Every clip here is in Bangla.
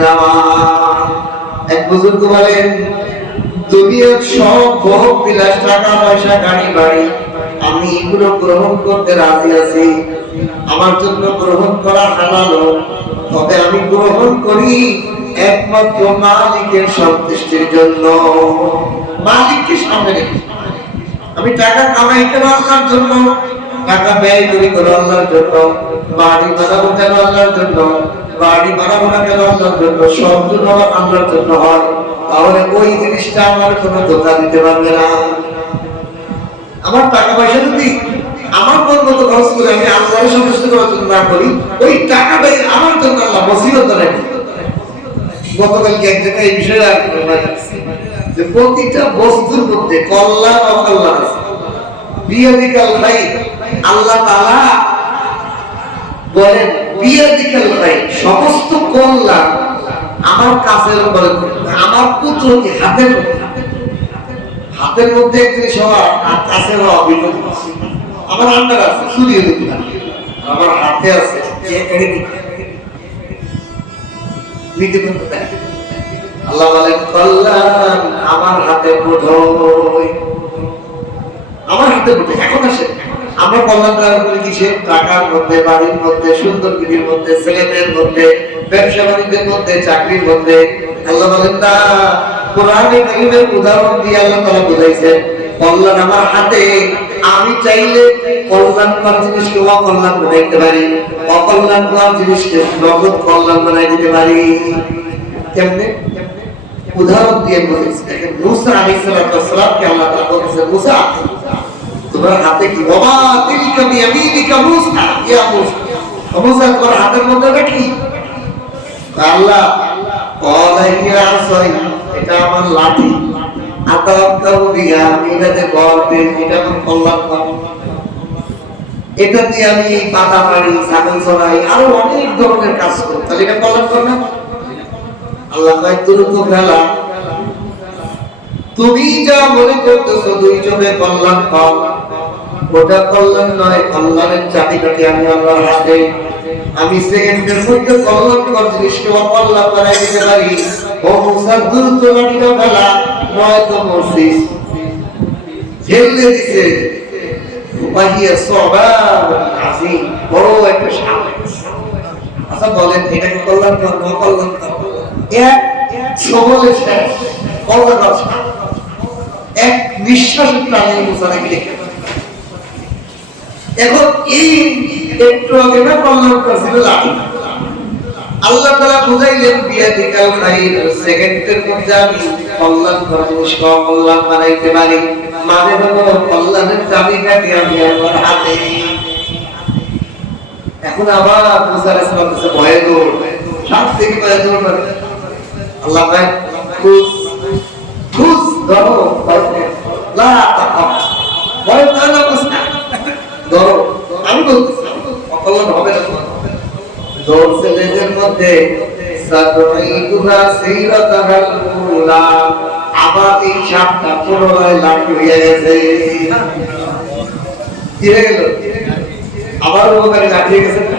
জামান। এক বুজুর্গ বলেন সব ভোগ বিলাস টাকা পয়সা গাড়ি বাড়ি আমি এগুলো গ্রহণ করতে রাজি আছি। আমার জন্য গ্রহণ করা হালাল। তবে আমি গ্রহণ করি একমাত্র মালিকের সন্তুষ্টির জন্য। মালিককে সামনে রেখে। আমি টাকা কামাই কেন আল্লাহর জন্য, টাকা ব্যয় করি কেন আল্লাহর জন্য, বাড়ি বানাবো কেন আল্লাহর জন্য, বাড়ি বানাবো না কেন আল্লাহর জন্য, সব জন্য আমার আল্লাহর জন্য হয়। তাহলে ওই জিনিসটা আমার কোনো ধোকা দিতে পারবে না। আমার টাকা পয়সা যদি আমার মন মতো খরচ করে আমি আল্লাহর সন্তুষ্ট করার জন্য না করি, ওই টাকাটাই আমার জন্য আল্লাহ মুসিবত রাখি। গতকালকে এক জায়গায় এই বিষয়ে। যে প্রতিটা বস্তুর মধ্যে কল্যাণ অকল্যাণ আছে। বিয়াদিকাল ভাই আল্লাহ তাআলা বলেন বিয়াদিকাল ভাই সমস্ত কল্যাণ আমার কাছের উপরে আমার পুত্র কি হাতের হাতের মধ্যে এক জিনিস আর কাছের হওয়া আমার আন্ডার আছে সূর্য আমার হাতে আছে, এ- আল্লাহ বলেন কল্যাণ আমার হাতে বোধই আমার হাতে বোধ এখন আসে। আমরা কল্যাণ করার করে কিসে? টাকার মধ্যে, বাড়ির মধ্যে, সুন্দর গিরির মধ্যে, ছেলেদের মধ্যে, ব্যবসা বাণিজ্যের মধ্যে, চাকরির মধ্যে। আল্লাহ বলেন, না, কোরআনে কারিমের উদাহরণ দিয়ে আল্লাহ তাআলা বুঝাইছেন কল্যাণ আমার হাতে, আমি চাইলে কল্যাণকর জিনিসকে অকল্যাণ বানাইতে পারি অকল্যাণকর জিনিসকে নগদ কল্যাণ বানাই দিতে পারি। কেমনে? উদাহরণ দিয়ে বলেছে দেখেন মুসা আলাইহিস সালামকে আল্লাহ তাআলা বলেছে মুসা, তোমার হাতে কি বাবা, তিলকা বিয়ামিনিকা মুসা? ইয়া মুসা। মুসা, তোমার হাতের মধ্যে কি? আল্লাহ এটা আমার লাঠি। আমি এটা দিয়ে আমি পাতা মারি, ছাগল চড়াই, আরও অনেক ধরনের কাজ করি। তাহলে এটা কল্যাণ করে না? আল্লাহ কয় দ্রুত ফেলা তুমি যা মনে করতেছো দুইজনে কল্যাণ পাও। ওটা কল্যাণ নয়, কল্যাণের চাবিকাঠি আমি আল্লাহর হাতে। আমি সেকেন্ডের মধ্যে কল্যাণ কর জিনিসকে অকল্যাণ বানাই দিতে পারি। ও মুসা, দ্রুত লাঠিটা ফেলা, নয়তো মরছিস। ঝেলে দিছে। বাহিয়া সবার আজিম বড় একটা সামনে আচ্ছা বলেন, এটা কি কল্যাণ কর অকল্যাণ কর এক সবলে শেষ কল্যাণ কর এক নিঃশ্বাস প্রাণী মুসা নাকি দেখে। এখন এই একটু আগে না কল্যাণ করছিল আল্লাহ তাআলা বুঝাইলেন বিয়াদিকাল খাইর, সেকেন্ডের মধ্যে আমি কল্যাণ করা জিনিস কল্যাণ বানাইতে পারি। মানে হলো কল্যাণের চাবিকাঠি আমি আমার হাতে। এখন আবার মুসা আলাইহিস সালাম ভয়ে দৌড়। সাত থেকে ভয়ে দৌড় আল্লাহ ভাই, খুশ খুশ ধরো লা তাকাম না না মুসা ধরো। আমি বলতেছি অকল্যাণ হবে না। দৌড় ছেলেদের মধ্যে সাদরাইতুহা সিরাতাহাল উলা আবার এই সাপটা পুনরায় লাঠি হয়ে গেছে হয়ে গেল? আবার ওখানে লাঠি গেছে না?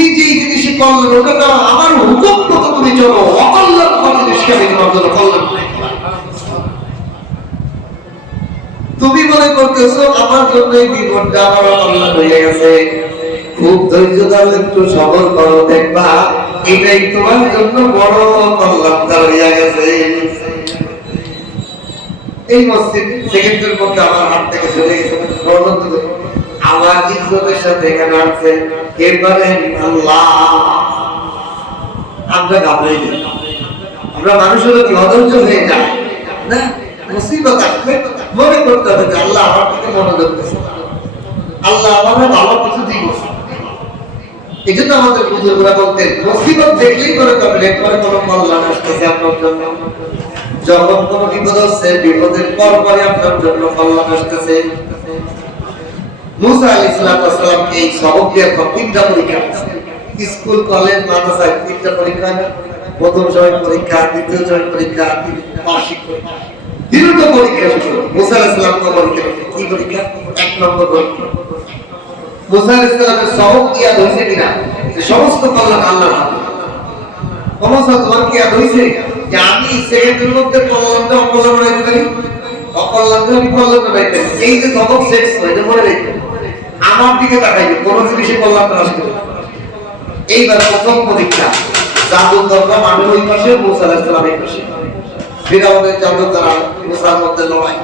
তুমি যে জিনিসে করলেন ওটা তো আমার হুকুম মতো তুমি চলো। অকল্যাণ জিনিসকে আমি তোমার জন্য কল্যাণ তুমি মনে করতেছো, আমার জন্য এই আমার কল্যাণ হয়ে গেছে। খুব ধৈর্য দাও একটু সবর করো, দেখবা এটাই তোমার জন্য বড় কল্যাণকার গেছে। এই মসজিদ সেকেন্ডের মধ্যে আমার হাত থেকে চলে গেছে। আমার ইজ্জতের সাথে এখানে আসছে। কে পারেন আল্লাহ। আমরা ঘাবড়াই আমরা মানুষ হলো কি হয়ে যায় না? মুসিবত আসলে মনে করতে হবে যে আল্লাহ আমার দিকে মনোযোগ দিচ্ছে আল্লাহ আমার ভালো কিছু দিব এই জন্য আমাদের বুজুর্গরা বলতেন, মুসিবত দেখলেই করে করবেন একবারে কোনো কল্যাণ আসতেছে আপনার জন্য। যখন কোনো বিপদ হচ্ছে বিপদের পর পরে আপনার জন্য কল্যাণ আসতেছে। মুসা আলী সালাম এই সবক দিয়ে তিনটা পরীক্ষা স্কুল, কলেজ মাদ্রাসায় তিনটা পরীক্ষা, প্রথম সময় পরীক্ষা, দ্বিতীয় সময় পরীক্ষা, বার্ষিক দীর্ঘ পরীক্ষা মুসা আলী সালাম পরীক্ষা কি পরীক্ষা? এক নম্বর পরীক্ষা। মুসা আলী সালামের সবক ইয়াদ হয়েছে কিনা? সমস্ত কল্যাণ হাতে। সমস্ত তোমার কি ইয়াদ হয়েছে? যে আমি সেকেন্ডের মধ্যে কল্যাণটা অকল্যাণ বানাইতে পারি? অকল্যাণটা আমি কল্যাণ বানাইতে পারি। এই যে সবক শেষ হয়েছে মনে রেখে। আমার দিকে তাকাইবে কোন জিনিসে আসবে না। এইবার প্রথম পরীক্ষা জাদুকররা মাঠের ওই পাশে, মুসা আলাইহিস এই পাশে। ফিরাউনের জাদুকররা মুসার মধ্যে লড়াই।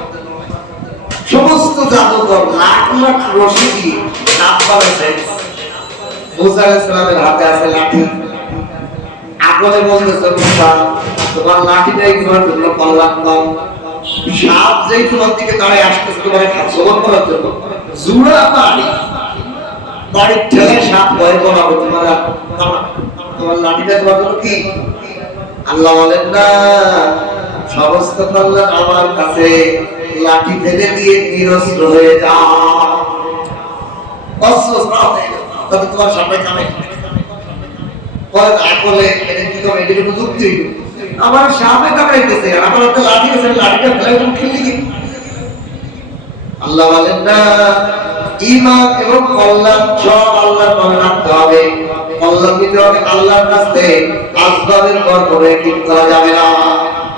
সমস্ত জাদুকর লাখ লাখ রশি দিয়ে সাপ বানাইছে। মুসা আলাইহিস সালামের হাতে আছে লাঠি। আগলে বলতেছে মুসা। তোমার লাঠিটাই তোমার জন্য কল্যাণ কম সাপ যেই তোমার দিকে দাঁড়ায় আসতেছে, তোমার সবর করার জন্য। জুড়া বাড়ি। আমার কাছে। লাঠি ফেলে দিয়ে নিরস্ত্র হয়ে যা। কামে আমার সামনে আর আমার হাতে লাঠি আছে লাঠিটা ফেলে তুমি খেলি আল্লাহ বলেন, না ইমান এবং কল্যাণ সব আল্লাহর মনে রাখতে হবে। কল্যাণ দিতে হবে আল্লাহর কাছ থেকে আসবাবের পর করে করা যাবে না।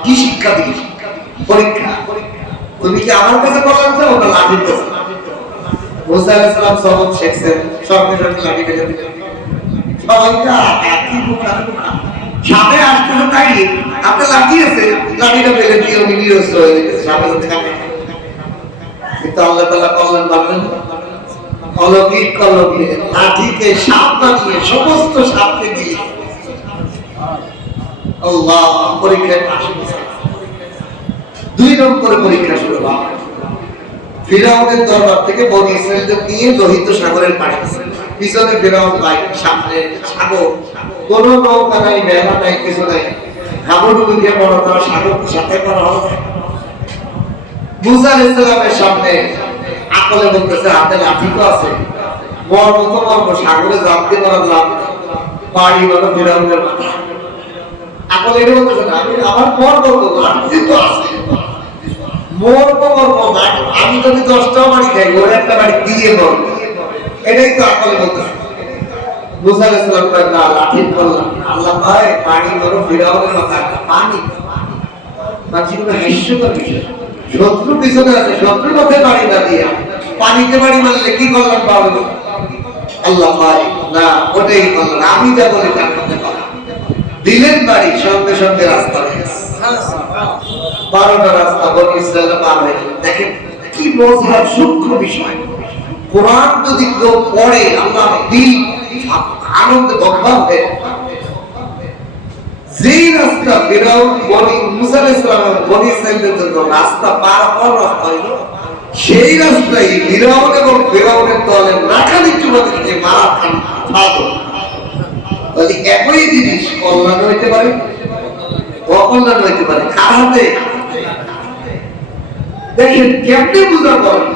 কি শিক্ষা দিবি পরীক্ষা। তুমি কি আমার কাছে কল্যাণ চাও না লাঠির কাছে? মুসা আলাইহিস সালাম সবক শিখছেন সঙ্গে সঙ্গে লাঠি ফেলে দিলেন। সবাইকে একই বোকা, সামনে আসতেছে তাই। আপনি লাগিয়েছে লাঠিটা ফেলে দিয়ে উনি নিরস্ত হয়ে গেছে সামনে সাথে কামে কিন্তু আল্লাহ তাআলা কল্যাণ পাবেন অলৌকিক কলমে লাঠিকে, সাপ বানিয়ে সমস্ত সাপকে দিয়ে আল্লাহ পরীক্ষায় পাশ দুই নম্বরে পরীক্ষা শুরু হয়। ফিরাউনের দরবার থেকে বনি ইসরায়েলদের নিয়ে লোহিত সাগরের গেছে। পিছনে ফিরাউন ভাই, সামনে সাগর। কোন নৌকা নাই বেলা নাই, কিছু নাই। হাবুডুবু দিয়ে বড় তারা সাগর সাথে করা হবে। আমি যদি দশটাও বাড়ি খাই, ওর একটা বাড়ি দিয়ে মর্ম এটাই তো আকলে বলতেছে। মুসা আলাইহিস না, লাঠি বললাম আল্লাহ ভাই পানি বলো ফিরাউনের মাথা পানি। মাঝিগুলো হাস্যকর বিষয় শত্রু পিছনে আছে, শত্রুর মধ্যে বাড়ি না দিয়া। পানিতে বাড়ি মারলে কি কল্যাণ পাবে আল্লাহ ভাই না, ওটাই আমি যা বলি তার মধ্যে দিলেন বাড়ি সঙ্গে সঙ্গে রাস্তা বারোটা রাস্তা বনি ইসরায়েল পার হয়ে। দেখেন, কি মজার, সূক্ষ্ম বিষয়। কোরআন যদি কেউ পড়ে, আল্লাহ দিল, আনন্দে হয়ে। যেই রাস্তা ফেরাউন বনি মুসা সালাম বনি ইসরায়েলের জন্য রাস্তা পার হওয়ার রাস্তা হইল, সেই রাস্তায় ফিরাউন এবং ফেরাউনের দলের রাখালি চূড়াদেরকে মারা খান তাহলে একই জিনিস কল্যাণ হইতে পারে, অকল্যাণ হইতে পারে, কার দেখেন, কেমনে বুঝা পারেন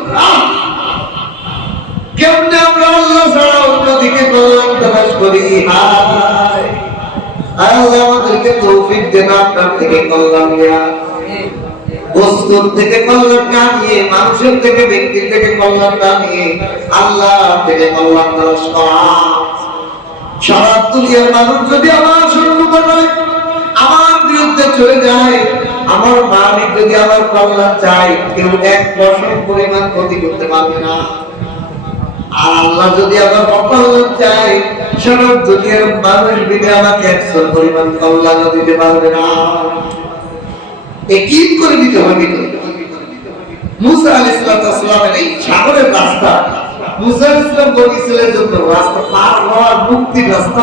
কেমনে আমরা আল্লাহ ছাড়া অন্যদিকে কল্যাণ করি? হায়। আল্লাহ আমাদেরকে তৌফিক দেন আপনার থেকে কল্যাণ নেয়া। বস্তুর থেকে কল্যাণ না নিয়ে মানুষের থেকে ব্যক্তির থেকে কল্যাণ না নিয়ে আল্লাহ থেকে কল্যাণ সারা দুনিয়ার মানুষ যদি আমার সম্মুখ হয় আমার বিরুদ্ধে চলে যায় আমার মালিক যদি আমার কল্যাণ চাই কেউ এক দশক পরিমাণ ক্ষতি করতে পারবে না। আর রাস্তা, মুসা আলাইহিস সালাম বনি জন্য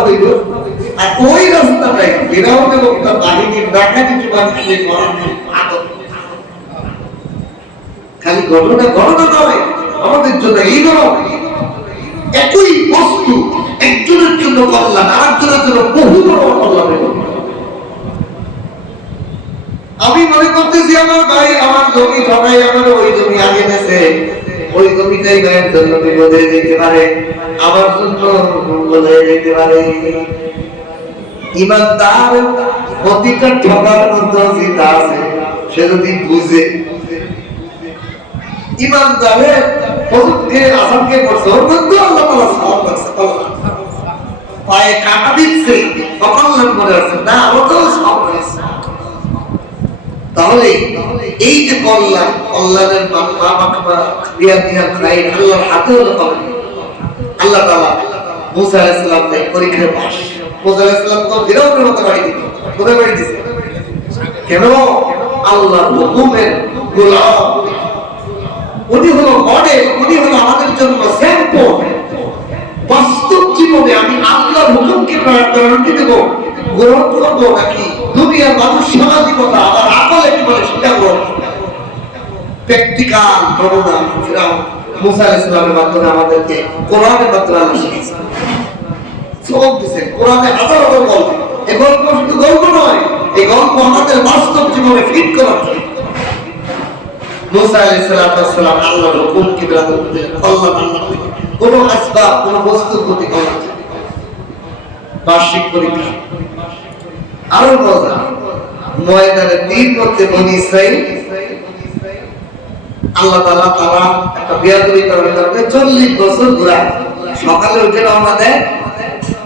হইল। আর ওই রাস্তাটাই ফেরাউন এবং তার বাহিনীর চুবানি করার খালি ঘটনা ঘটনা নয়, আমাদের জন্য এই নয়। একই বস্তু, একজনের জন্য কল্যাণ, আরেকজনের জন্য বহু বড় কল্যাণের কথা। আমি মনে করতেছি আমার ভাই, আমার জমি ঠকাই আমার ওই জমি আগে নেছে ওই জমিটাই ভাইয়ের জন্য বিপদ যেতে পারে, আমার জন্য মঙ্গল হয়ে যেতে পারে। ইমানদার প্রতিটা ঠকার মধ্যে চিন্তা আছে, সে যদি বুঝে। ইমানদারের আল্লাহ তাআলা সওয়াব রাখছে আল্লাহ পায়ে কাটা দিচ্ছে অকল্যাণ করে আছে, না আমার তো সব রয়েছে তাহলে এই যে কল্যাণ, কল্যাণের খাই, আল্লাহর হাতে আল্লাহ তাআলা মুসা আলাইহিস তাই পরীক্ষায় পাস মুসা আলাইহিস সালাম তো ফিরাউনের মতো বাড়ি দিত কোথায় বাড়ি দিছে? কেন? আল্লাহর হুকুমের গোলাম। উনি হলো মডেল উনি হলো আমাদের জন্য স্যাম্পল বাস্তব জীবনে আমি আল্লাহর হুকুমকে প্রায়োরিটি দেবো, গ্রহণ করব নাকি দুনিয়ার মানুষ সামাজিকতা আবার আকলে কি বলে সেটা গ্রহণ প্র্যাকটিক্যাল নমুনা ফিরাও মুসা আলাইহিস সালামের মাধ্যমে আমাদেরকে কোরআনের মাধ্যমে আল্লাহ শিখিয়েছেন। সবক দিয়েছেন কোরআনে হাজার হাজার গল্প। এই গল্প শুধু গল্প নয় এই গল্প আমাদের বাস্তব জীবনে ফিট জন্য। মুসা আল্লাহ কোনো আসবাব, কোনো প্রতি বার্ষিক পরীক্ষা। আরও মজা, ময়দানে মধ্যে বনি ইসরাইল, আল্লাহ তারা একটা করার কারণে চল্লিশ বছর ঘুরায় সকালে উঠে রওনা দেয়,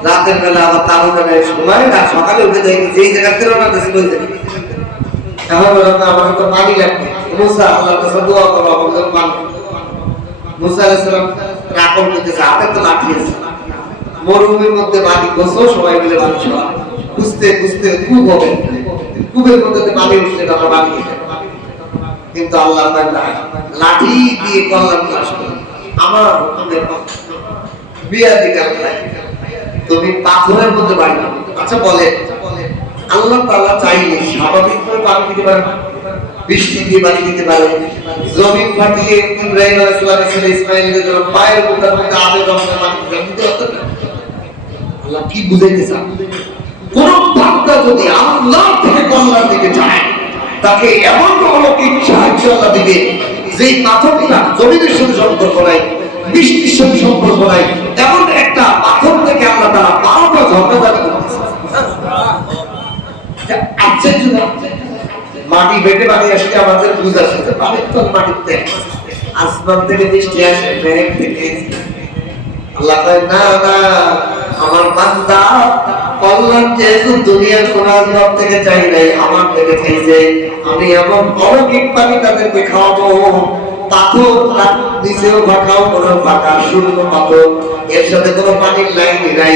রাতের বেলা আবার তারও সময় না সকালে উঠে দেয় যেই জায়গা থেকে রওনা এখন আমার তো পানি লাগবে। মুসা আল্লাহর কাছে দোয়া করো আমাদের পানি মুসা আলাইহিস সালাম রাকল করতেছে, হাতে তো লাঠি আছে। মরুভূমির মধ্যে পানি গোসো সবাই মিলে পানি খাওয়া খুঁজতে খুঁজতে কূপ হবে। কূপের মধ্যে পানি উঠলে তারপর পানি কিন্তু আল্লাহ লাঠি দিয়ে কল্যাণ চাষ করে। আমার বিয়া দিকাল নাই তুমি পাথরের মধ্যে বাড়ি। আচ্ছা বলে, আল্লাহ তাআলা চাইলে স্বাভাবিক করে পানি দিতে পারে না। বৃষ্টি দিয়ে পানি দিতে পারে। জমিন ফাটিয়ে ইব্রাহিম আলাইহিস জন্য পায়ের মধ্যে আল্লাহ কি বুঝাইতে চান? কোন বান্দা যদি আল্লাহ থেকে কল্যাণ দিকে চায়, তাকে এমন আল্লাহ দিবে, যেই পাথরটা জমিনের সাথে সম্পর্ক নাই, বৃষ্টির সাথে সম্পর্ক নাই, এমন একটা পাথর থেকে তারা বারোটা ঝর্ণা দাবি? মাটি বেটে বাড়ি আসলে আমাদের বুঝ আসে যে বাড়ির তল মাটিতে আসমান থেকে বৃষ্টি আসে, মেঘ থেকে আল্লাহ কয়, না না, আমার বান্দা, কল্যাণ যেহেতু দুনিয়ার কোন আসবাব থেকে চাই নাই, আমার থেকে চাইছে আমি এমন অলৌকিক পানি তাদেরকে খাওয়াবো পাথর নিচেও ফাঁকাও কোনো ফাঁকা শূন্য পাথর, এর সাথে কোনো পানির লাইন নাই।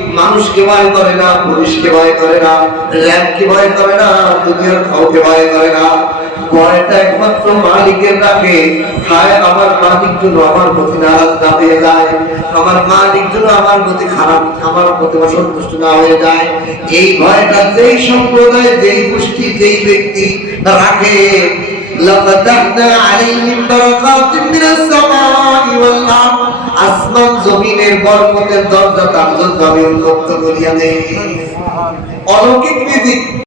মানুষকে ভয় করে না পুলিশকে ভয় করে না র্যাবকে ভয় করে না দুনিয়ার কাউকে ভয় করে না ভয়টা একমাত্র মালিকের রাখে হায় আমার মালিক জন্য আমার প্রতি নারাজ না হয়ে যায় আমার মালিক জন্য আমার প্রতি খারাপ আমার প্রতি অসন্তুষ্ট না হয়ে যায় এই ভয়টা যেই সম্প্রদায় যেই গোষ্ঠী যেই ব্যক্তি রাখে لفتحنا عليهم بركات من السماء والأرض আসমান জমিনের বরকতের দরজা তার জন্য উন্মুক্ত করিয়া নেই অলৌকিক বিধি।